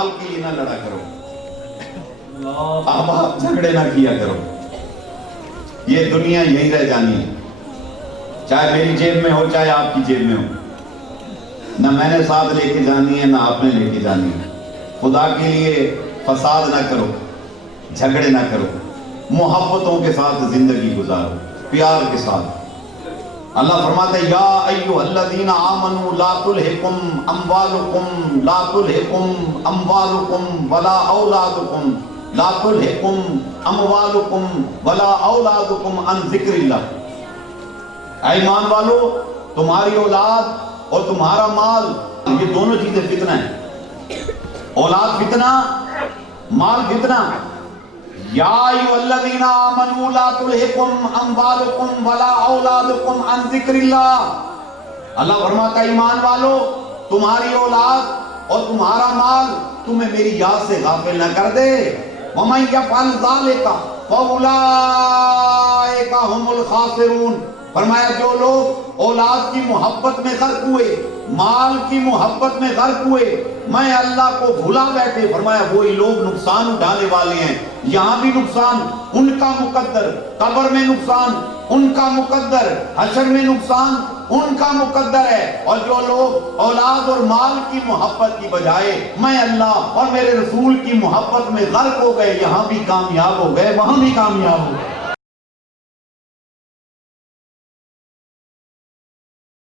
مال کے لیے نہ لڑا کرو، آپ جھگڑے نہ کیا کرو، یہ دنیا یہی رہ جانی ہے، چاہے میری جیب میں ہو چاہے آپ کی جیب میں ہو، نہ میں نے ساتھ لے کے جانی ہے نہ آپ نے لے کے جانی ہے۔ خدا کے لیے فساد نہ کرو، جھگڑے نہ کرو، محبتوں کے ساتھ زندگی گزارو، پیار کے ساتھ۔ اللہ فرماتا ہے یا ایھا الذین آمنوا لا تلھکم اموالکم ولا اولادکم عن ذکر اللہ۔ اے ایمان والو، تمہاری اولاد اور تمہارا مال، یہ دونوں چیزیں فتنہ ہیں۔ اولاد فتنہ، مال فتنہ۔ یا ایھا الذین آمنوا لا تلھکم اموالکم ولا اولادکم عن ذکر اللہ۔ اللہ فرماتا ہے ایمان والو، تمہاری اولاد اور تمہارا مال تمہیں میری یاد سے غافل نہ کر دے۔ وَمَن يَفْعَلْ ذَلِكَ فَأُولَٰئِكَ هُمُ الْخَاسِرُونَ۔ فرمایا جو لوگ اولاد کی محبت میں غرق ہوئے، مال کی محبت میں غرق ہوئے، میں اللہ کو بھلا بیٹھے، فرمایا وہی لوگ نقصان اٹھانے والے ہیں۔ یہاں بھی نقصان ان کا مقدر، قبر میں نقصان ان کا مقدر، حشر میں نقصان ان کا مقدر ہے۔ اور جو لوگ اولاد اور مال کی محبت کی بجائے میں اللہ اور میرے رسول کی محبت میں غرق ہو گئے، یہاں بھی کامیاب ہو گئے، وہاں بھی کامیاب ہو گئے۔